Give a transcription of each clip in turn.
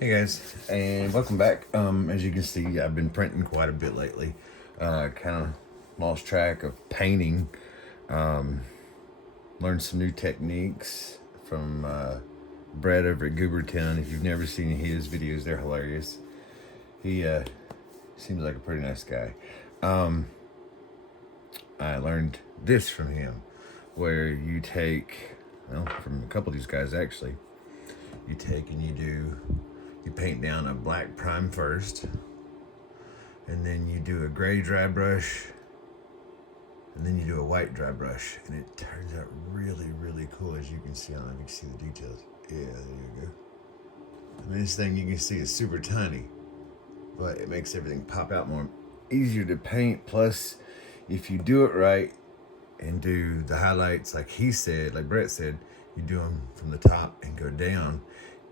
Hey guys, and welcome back. As you can see, I've been printing quite a bit lately. Kind of lost track of painting. Learned some new techniques from Brett over at Goobertown. If you've never seen his videos, they're hilarious. He seems like a pretty nice guy. I learned this from him, where you take, well, from a couple of these guys actually, you take and you paint down a black prime first, and then you do a gray dry brush, and then you do a white dry brush, and it turns out really cool. As you can see, I don't know if you can see the details. Yeah, there you go. I mean, this thing you can see is super tiny, but it makes everything pop out more, easier to paint. Plus, if you do it right and do the highlights like he said, like Brett said, you do them from the top and go down,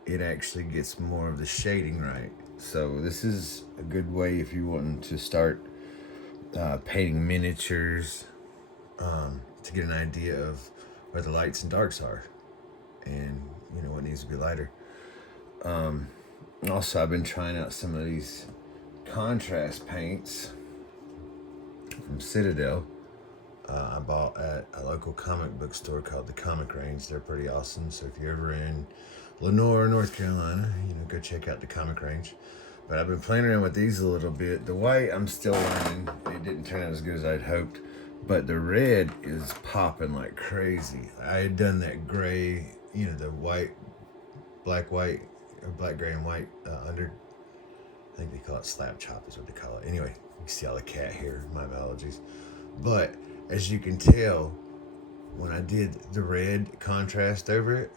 it actually gets more of the shading right. So this is a good way if you want to start painting miniatures, to get an idea of where the lights and darks are, and you know what needs to be lighter. Also, I've been trying out some of these contrast paints from Citadel. I bought at a local comic book store called the Comic Range. They're pretty awesome. So if you're ever in Lenore, North Carolina, go check out the Comic Range. But I've been playing around with these a little bit. The white, I'm still learning. It didn't turn out as good as I'd hoped. But the red is popping like crazy. I had done that gray, the white, black, white, or black, gray, and white under. I think they call it slap chop is what they call it. Anyway, you can see all the cat hair, my apologies. But as you can tell, when I did the red contrast over it,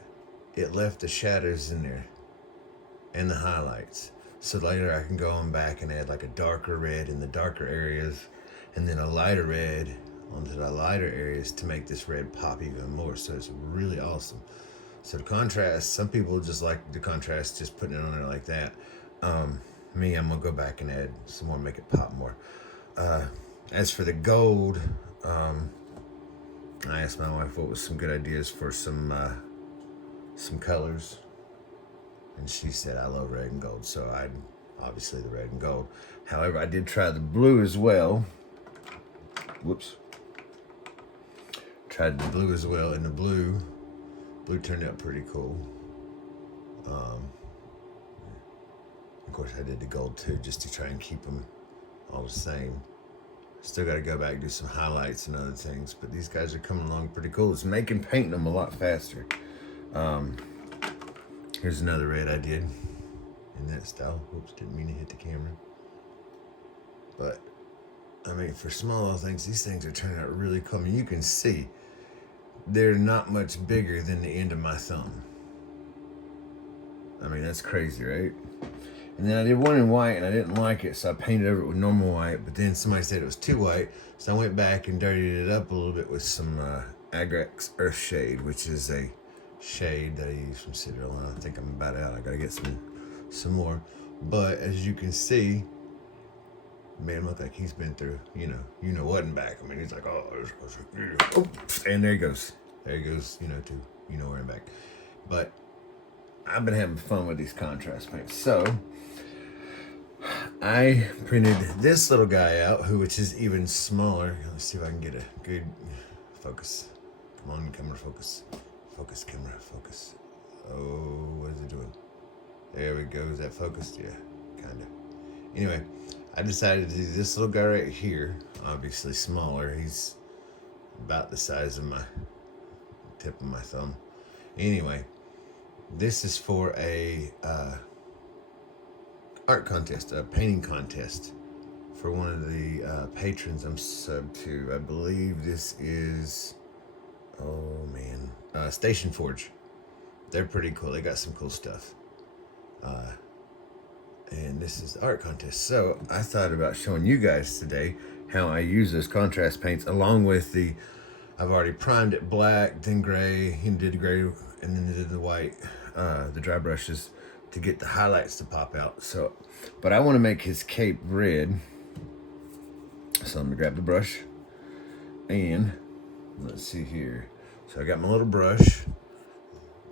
it left the shadows in there and the highlights. So later I can go on back and add like a darker red in the darker areas, and then a lighter red onto the lighter areas to make this red pop even more. So it's really awesome. So the contrast, some people just like the contrast, just putting it on there like that. Me, I'm gonna go back and add some more, make it pop more. As for the gold, I asked my wife what was some good ideas for some colors, and she said I love red and gold, so I obviously the red and gold. However, I did try the blue as well. Whoops. Tried the blue as well, and the blue turned out pretty cool. Of course, I did the gold too, just to try and keep them all the same. Still got to go back and do some highlights and other things, but these guys are coming along pretty cool. It's making painting them a lot faster. Here's another red I did in that style. Oops, didn't mean to hit the camera. But, I mean, for small little things, these things are turning out really cool. I mean, you can see they're not much bigger than the end of my thumb. I mean, that's crazy, right? And then I did one in white, and I didn't like it, so I painted over it with normal white. But then somebody said it was too white, so I went back and dirtied it up a little bit with some Agrax Earthshade, which is a shade that I use from Citadel. And I think I'm about out. I gotta get some more. But as you can see, man, look like he's been through, what and back. I mean, he's like, oh, and there he goes. There he goes, to where and back. But I've been having fun with these contrast paints. So I printed this little guy out, which is even smaller. Let's see if I can get a good focus. Come on, camera, focus. Focus, camera, focus. Oh, what is it doing? There we go. Is that focused? Yeah, kind of. Anyway, I decided to do this little guy right here. Obviously smaller. He's about the size of my tip of my thumb. Anyway, this is for a art contest, a painting contest for one of the patrons I'm sub to. I believe this is, Station Forge. They're pretty cool. They got some cool stuff. And this is the art contest. So I thought about showing you guys today how I use those contrast paints along with I've already primed it black, then gray, and did the gray, and then did the white, the dry brushes to get the highlights to pop out. So, but I want to make his cape red. So I'm gonna grab the brush and let's see here. So I got my little brush.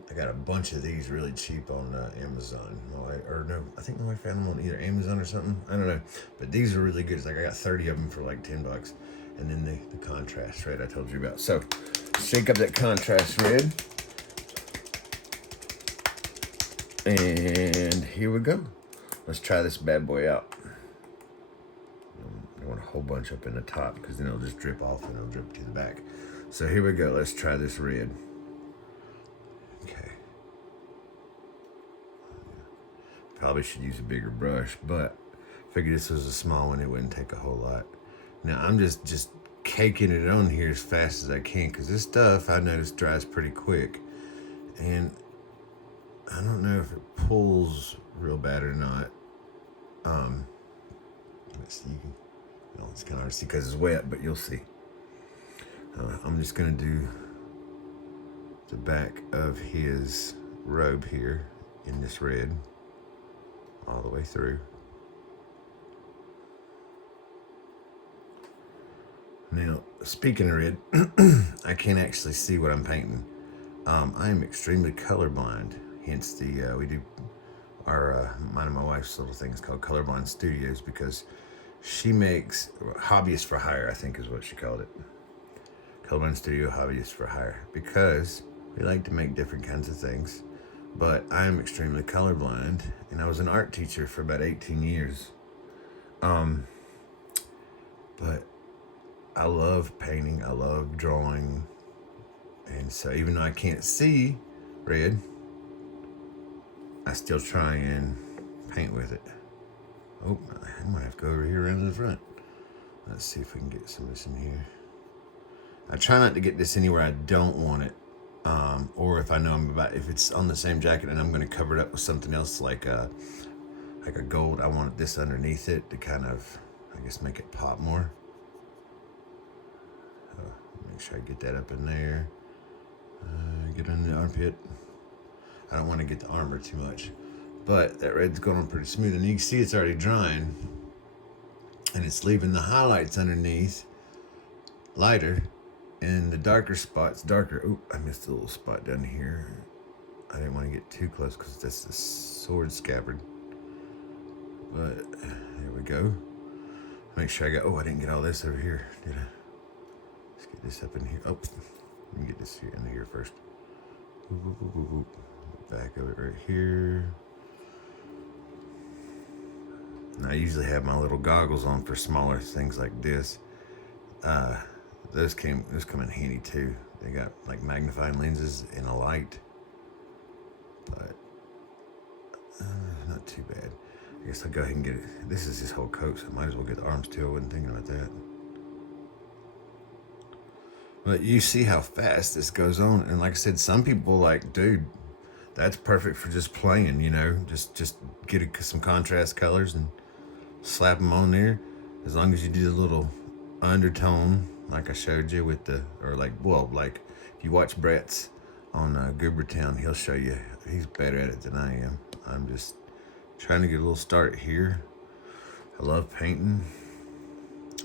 I got a bunch of these really cheap on Amazon. My or no, I think my wife found them on either Amazon or something. I don't know, but these are really good. It's like I got 30 of them for like $10, and then the contrast red I told you about. So shake up that contrast red, and here we go. Let's try this bad boy out. I want a whole bunch up in the top because then it'll just drip off and it'll drip to the back. So here we go. Let's try this red. Okay. Probably should use a bigger brush, but figured this was a small one. It wouldn't take a whole lot. Now I'm just caking it on here as fast as I can because this stuff I noticed dries pretty quick, and I don't know if it pulls real bad or not. Let's see. It's kind of hard to see because it's wet, but you'll see. I'm just gonna do the back of his robe here in this red all the way through. Now, speaking of red, I can't actually see what I'm painting. I am extremely colorblind, hence the we do our mine and my wife's little thing is called Colorblind Studios because she makes Hobbyist for Hire, I think is what she called it. Colorblind Studio Hobbyist for Hire, because we like to make different kinds of things. But I'm extremely colorblind, and I was an art teacher for about 18 years. But I love painting, I love drawing, and so even though I can't see red, I still try and paint with it. Oh, I might have to go over here around to the front. Let's see if we can get some of this in here. I try not to get this anywhere I don't want it. Or if I know if it's on the same jacket and I'm going to cover it up with something else like a gold, I want this underneath it to kind of, I guess, make it pop more. Make sure I get that up in there. Get in the armpit. I don't want to get the armor too much, but that red's going on pretty smooth, and you can see it's already drying, and it's leaving the highlights underneath lighter, and the darker spots darker. Oop, I missed a little spot down here. I didn't want to get too close because that's the sword scabbard. But there we go. Make sure I got. Oh, I didn't get all this over here, did I? Let's get this up in here. Oh, let me get this here in here first. Back of it right here. And I usually have my little goggles on for smaller things like this. Those come in handy too. They got like magnifying lenses and a light, but not too bad. I guess I'll go ahead and get it. This is his whole coat, so I might as well get the arms too. I wasn't thinking about that. But you see how fast this goes on, and like I said, some people like, dude, that's perfect for just playing, you know, just get some contrast colors and slap them on there. As long as you do the little undertone, like I showed you with like if you watch Brett's on Goobertown, he'll show you. He's better at it than I am. I'm just trying to get a little start here. I love painting,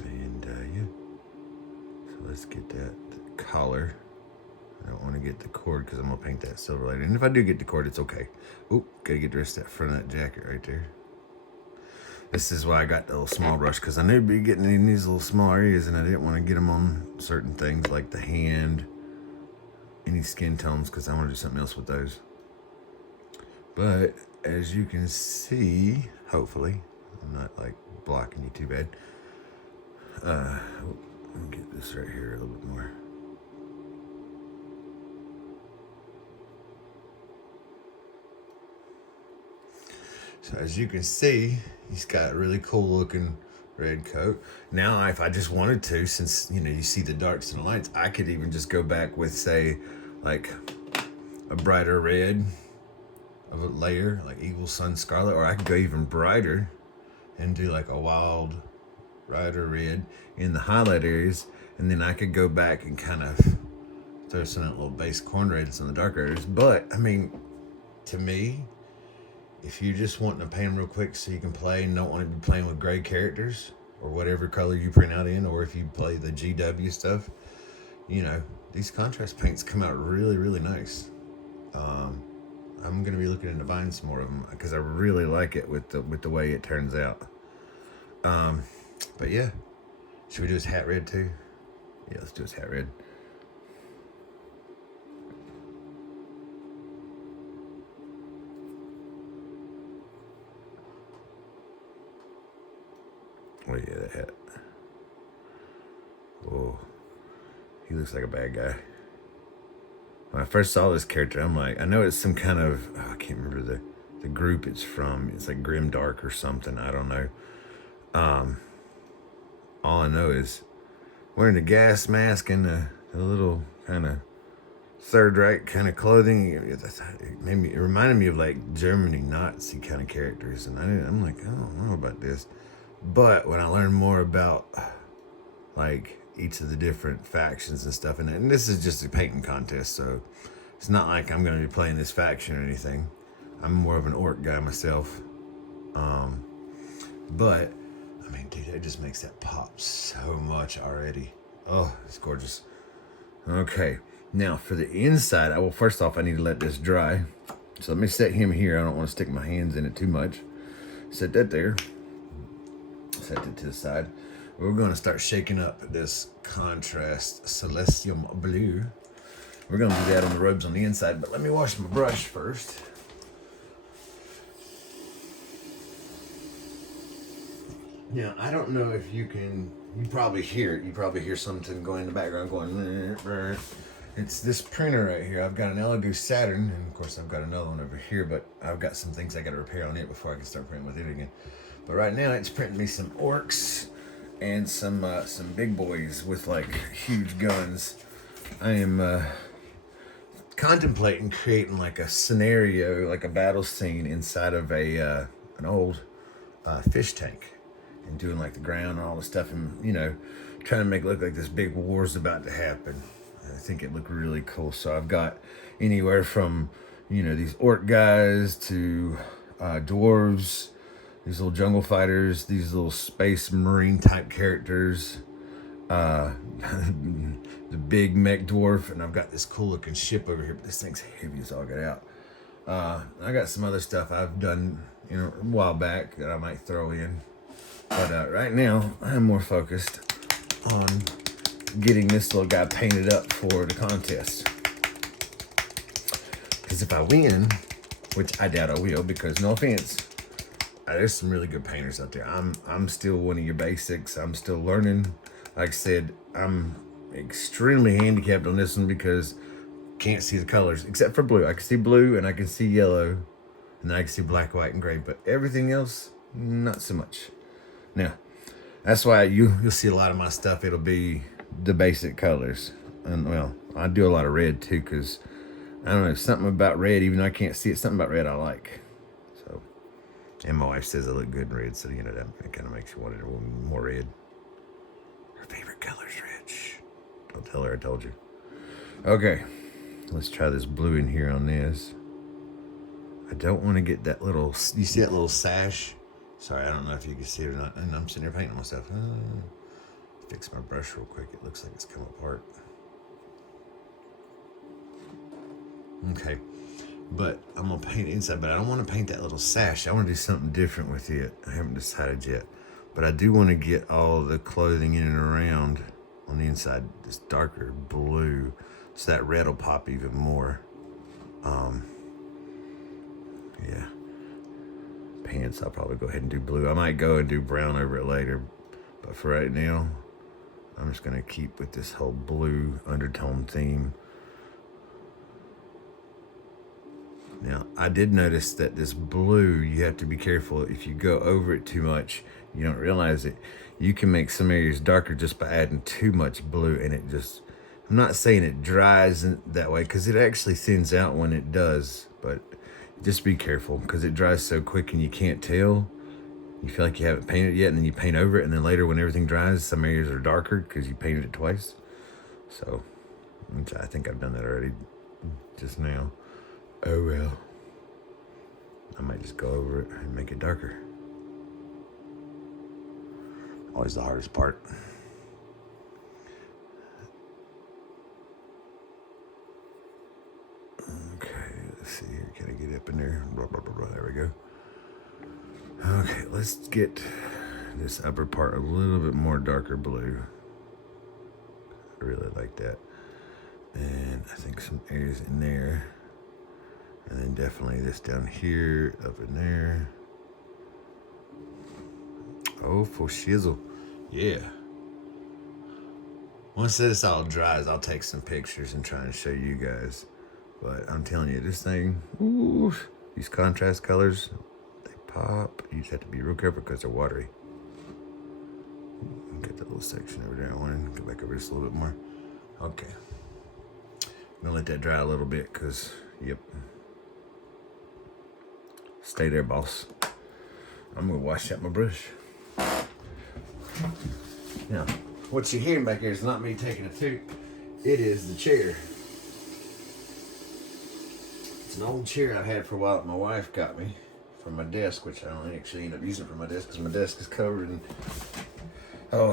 and yeah. So let's get that collar. I don't want to get the cord because I'm going to paint that silver later. And if I do get the cord, it's okay. Oop, gotta get the rest of that front of that jacket right there. This is why I got the little small brush, because I knew I'd be getting in these little small areas and I didn't want to get them on certain things like the hand, any skin tones, because I want to do something else with those. But as you can see, hopefully, I'm not like blocking you too bad. Let me get this right here a little bit more. So as you can see, he's got a really cool looking red coat. Now, if I just wanted to, since, you know, you see the darks and the lights, I could even just go back with, say, like a brighter red of a layer, like Eagle Sun Scarlet, or I could go even brighter and do like a wild brighter red in the highlight areas, and then I could go back and kind of throw some little base corn reds in the dark areas. But, I mean, to me, if you're just wanting to paint them real quick so you can play and don't want to be playing with gray characters or whatever color you print out in, or if you play the GW stuff, you know, these contrast paints come out really, really nice. I'm gonna be looking into buying some more of them because I really like it with the way it turns out. But yeah, should we do his hat red too? Yeah, let's do his hat red. Oh yeah, that hat. Oh, he looks like a bad guy. When I first saw this character, I'm like, I know it's some kind of, I can't remember the group it's from. It's like Grim Dark or something. I don't know. All I know is wearing the gas mask and the little kind of third Reich kind of clothing. It reminded me of like Germany Nazi kind of characters, and I'm like, I don't know about this. But when I learned more about like each of the different factions and stuff, and this is just a painting contest, so it's not like I'm going to be playing this faction or anything. I'm more of an orc guy myself. But I mean, dude, it just makes that pop so much already. Oh, it's gorgeous. Okay, now for the inside, well, first off, I need to let this dry. So let me set him here. I don't want to stick my hands in it too much. Set that there. Set it to the side. We're going to start shaking up this contrast Celestium Blue. We're going to do that on the robes on the inside, but let me wash my brush first. Now, I don't know if you probably hear it. You probably hear something going in the background going, it's this printer right here. I've got an Elegoo Saturn, and of course I've got another one over here, but I've got some things I got to repair on it before I can start printing with it again. But right now it's printing me some orcs and some big boys with like huge guns. I am contemplating creating like a scenario, like a battle scene inside of an old fish tank. And doing like the ground and all the stuff, and trying to make it look like this big war's about to happen. I think it looked really cool. So I've got anywhere from these orc guys to dwarves, these little jungle fighters, these little space marine type characters, the big mech dwarf, and I've got this cool looking ship over here. But this thing's heavy as all get out. I got some other stuff I've done a while back that I might throw in. But right now, I'm more focused on getting this little guy painted up for the contest. Because if I win, which I doubt I will, because no offense, there's some really good painters out there. I'm still one of your basics. I'm still learning. Like I said, I'm extremely handicapped on this one because can't see the colors except for blue. I can see blue and I can see yellow, and then I can see black, white, and gray. But everything else, not so much. Now, that's why you'll see a lot of my stuff. It'll be the basic colors. And, well, I do a lot of red, too, because, I don't know, something about red, even though I can't see it, something about red I like. So, and my wife says I look good in red, so, that kind of makes you want it a little more red. Her favorite color's red. Shh. Don't tell her I told you. Okay, let's try this blue in here on this. I don't want to get that little, you see that little sash? Sorry, I don't know if you can see it or not. And I'm sitting here painting myself. Fix my brush real quick. It looks like it's come apart. Okay. But I'm going to paint it inside. But I don't want to paint that little sash. I want to do something different with it. I haven't decided yet. But I do want to get all the clothing in and around on the inside this darker blue. So that red will pop even more. Yeah. Pants, I'll probably go ahead and do blue. I might go and do brown over it later, but for right now, I'm just going to keep with this whole blue undertone theme. Now, I did notice that this blue, you have to be careful. If you go over it too much, you don't realize it. You can make some areas darker just by adding too much blue, and it just, I'm not saying it dries that way, because it actually thins out when it does, but just be careful because it dries so quick and you can't tell. You feel like you haven't painted it yet, and then you paint over it, and then later when everything dries, some areas are darker because you painted it twice. So, which I think I've done that already just now. Oh well. I might just go over it and make it darker. Always the hardest part. Okay, let's see here. Can I get up up in there. Blah, blah, blah, blah. There we go. Okay, let's get this upper part a little bit more darker blue. I really like that. And I think some areas in there. And then definitely this down here, up in there. Oh, for shizzle. Yeah. Once this all dries, I'll take some pictures and try and show you guys. But I'm telling you, this thing, ooh, these contrast colors, they pop. You just have to be real careful because they're watery. Get that little section over there. I want to go back over this a little bit more. Okay. I'm gonna let that dry a little bit because, yep. Stay there, boss. I'm gonna wash out my brush. Now, what you're hearing back here is not me taking a toot. It is the chair. It's an old chair I've had for a while that my wife got me from my desk, which I don't actually end up using for my desk because my desk is covered in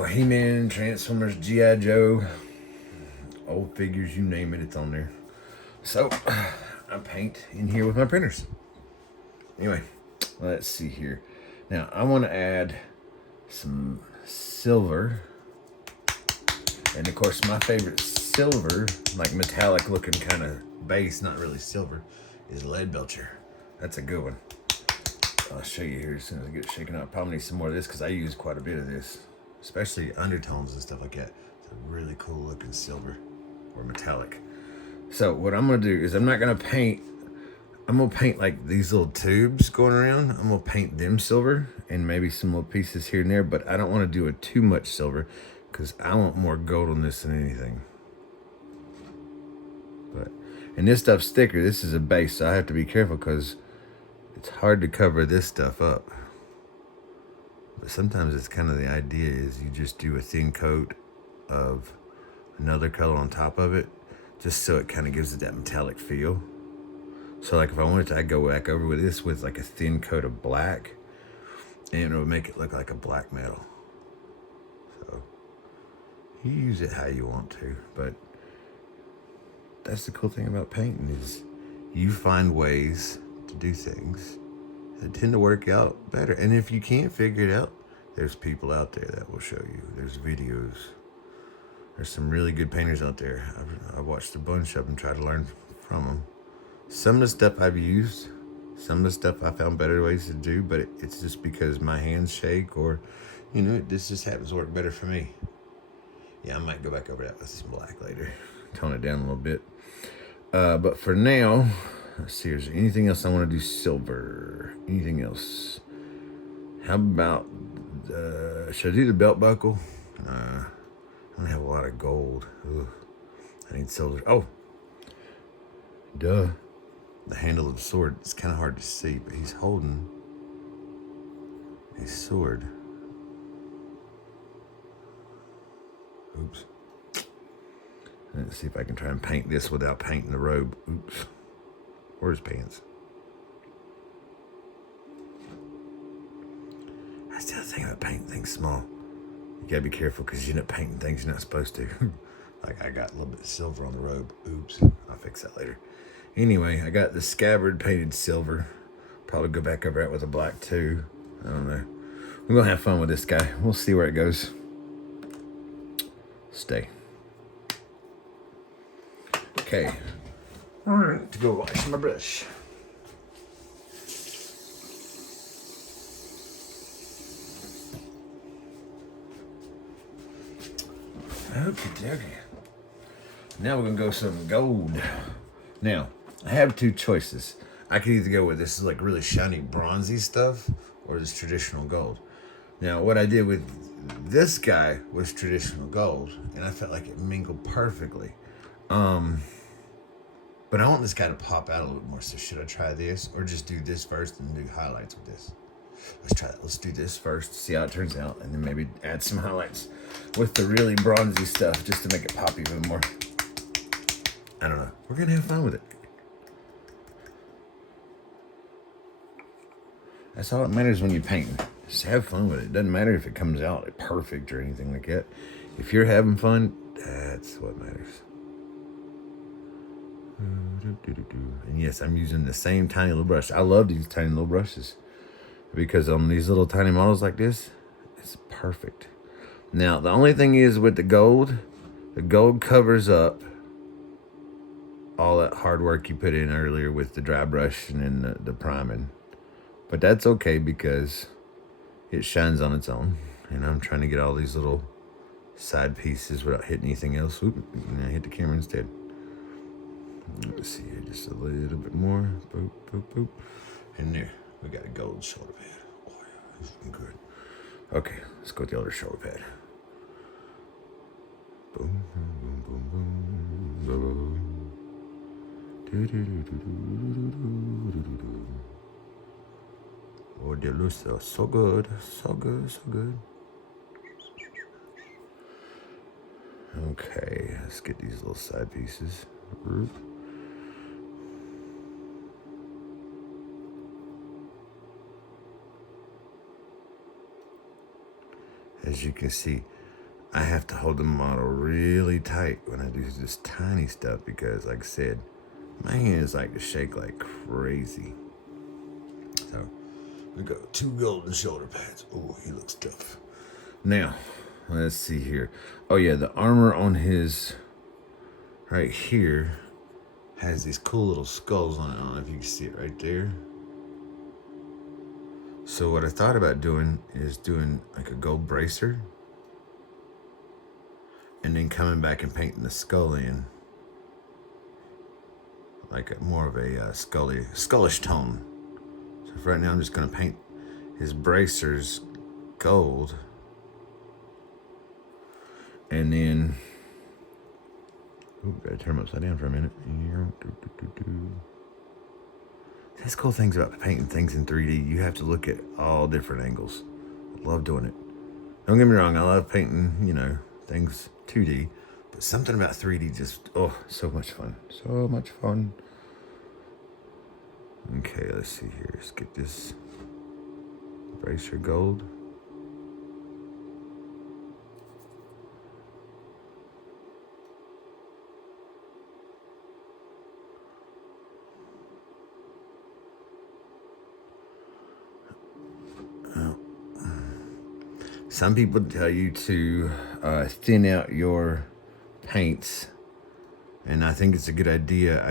He-Man, Transformers, G.I. Joe, old figures, you name it, it's on there. So, I paint in here with my printers. Anyway, let's see here. Now, I want to add some silver. And of course, my favorite silver, like metallic looking kind of base, not really silver, is Leadbelcher. That's a good one. I'll show you here as soon as I get it shaken up. I probably need some more of this because I use quite a bit of this, especially undertones and stuff like that. It's a really cool looking silver or metallic. So what I'm gonna do is I'm gonna paint like these little tubes going around. I'm gonna paint them silver and maybe some little pieces here and there, but I don't want to do it too much silver because I want more gold on this than anything. And this stuff's thicker. This is a base, so I have to be careful because it's hard to cover this stuff up. But sometimes it's kind of the idea is you just do a thin coat of another color on top of it, just so it kind of gives it that metallic feel. So like if I wanted to, I'd go back over with this with like a thin coat of black, and it would make it look like a black metal. So you use it how you want to, but that's the cool thing about painting is you find ways to do things that tend to work out better. And if you can't figure it out, there's people out there that will show you. There's videos. There's some really good painters out there. I've watched a bunch of them, try to learn from them. Some of the stuff I've used, some of the stuff I found better ways to do, but it's just because my hands shake or, you know, this just happens to work better for me. Yeah, I might go back over that with some black later. Tone it down a little bit. But for now, let's see, is there anything else I want to do silver? Anything else? How about, should I do the belt buckle? I don't have a lot of gold. Ugh. I need silver. Oh, duh. The handle of the sword. It's kind of hard to see, but he's holding a sword. Oops. Let's see if I can try and paint this without painting the robe. Oops. Where's pants? That's the other thing about painting things small. You gotta be careful because you end up painting things you're not supposed to. Like I got a little bit of silver on the robe. Oops. I'll fix that later. Anyway, I got the scabbard painted silver. Probably go back over that with a black too. I don't know. We're gonna have fun with this guy. We'll see where it goes. Stay. Okay. All right, to go wash my brush. Okay. Now we're gonna go some gold. Now, I have two choices. I could either go with this is like really shiny bronzy stuff or this traditional gold. Now, what I did with this guy was traditional gold, and I felt like it mingled perfectly. But I want this guy to pop out a little bit more, so should I try this or just do this first and do highlights with this? Let's try that. Let's do this first, see how it turns out, and then maybe add some highlights with the really bronzy stuff just to make it pop even more. I don't know. We're gonna have fun with it. That's all that matters when you paint. Just have fun with it. It doesn't matter if it comes out perfect or anything like that. If you're having fun, that's what matters. And yes, I'm using the same tiny little brush. I love these tiny little brushes because on these little tiny models like this, it's perfect. Now, the only thing is with the gold covers up all that hard work you put in earlier with the dry brush and then the priming. But that's okay because it shines on its own. And I'm trying to get all these little side pieces without hitting anything else. Oop, I hit the camera instead. Let's see here, just a little bit more. Boop, boop, boop. And there, we got a gold shoulder pad. Oh yeah, this is good. Okay, let's go with the other shoulder pad. Boom, boom, boom, boom, boom, boom. Oh, they look so good, so good, so good. Okay, let's get these little side pieces. As you can see, I have to hold the model really tight when I do this tiny stuff because, like I said, my hands like to shake like crazy. So we got 2 golden shoulder pads. Oh, he looks tough. Now, let's see here. Oh yeah, the armor on his right here has these cool little skulls on it. I don't know if you can see it right there. So what I thought about doing is doing like a gold bracer and then coming back and painting the skull in like more of a skullish tone. So for right now, I'm just gonna paint his bracers gold, and then gotta turn them upside down for a minute. That's cool things about painting things in 3D. You have to look at all different angles. I love doing it. Don't get me wrong, I love painting, things 2D, but something about 3D just, so much fun. So much fun. Okay, let's see here. Let's get this bracer gold. Some people tell you to thin out your paints, and I think it's a good idea.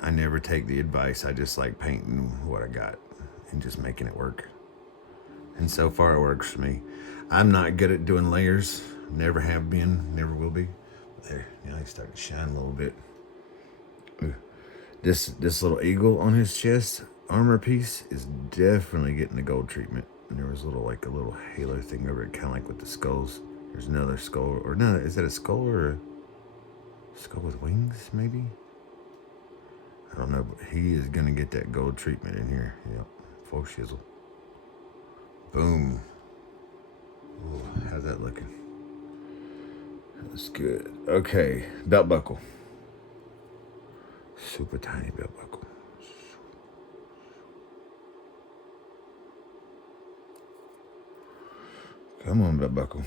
I never take the advice. I just like painting what I got and just making it work. And so far it works for me. I'm not good at doing layers. Never have been, never will be. There, now he's starting to shine a little bit. Ooh. This little eagle on his chest armor piece is definitely getting the gold treatment. And there was a little halo thing over it, kind of like with the skulls. There's another skull, or no, is that a skull or a skull with wings, maybe? I don't know, but he is gonna get that gold treatment in here. Yep, full shizzle. Boom. Ooh, how's that looking? That's good. Okay, belt buckle. Super tiny belt buckle. Come on, belt buckle.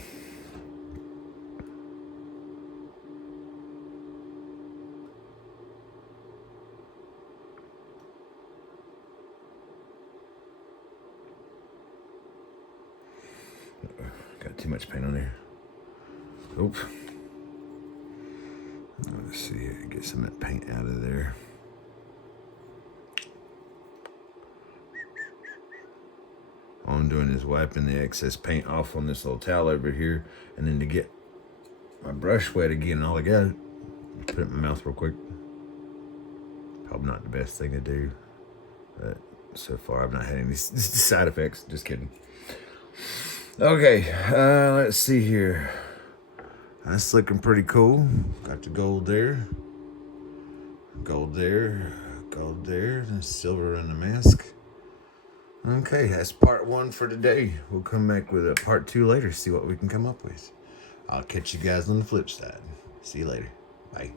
Got too much paint on there. Oop. Let's see here. Get some of that paint out of there. All I'm doing is wiping the excess paint off on this little towel over here, and then to get my brush wet again, all I got, put it in my mouth real quick. Probably not the best thing to do, but so far I've not had any side effects. Just kidding. Okay, let's see here. That's looking pretty cool. Got the gold there, gold there, gold there, and silver in the mask. Okay, that's part 1 for today. We'll come back with a part 2 later, see what we can come up with. I'll catch you guys on the flip side. See you later. Bye.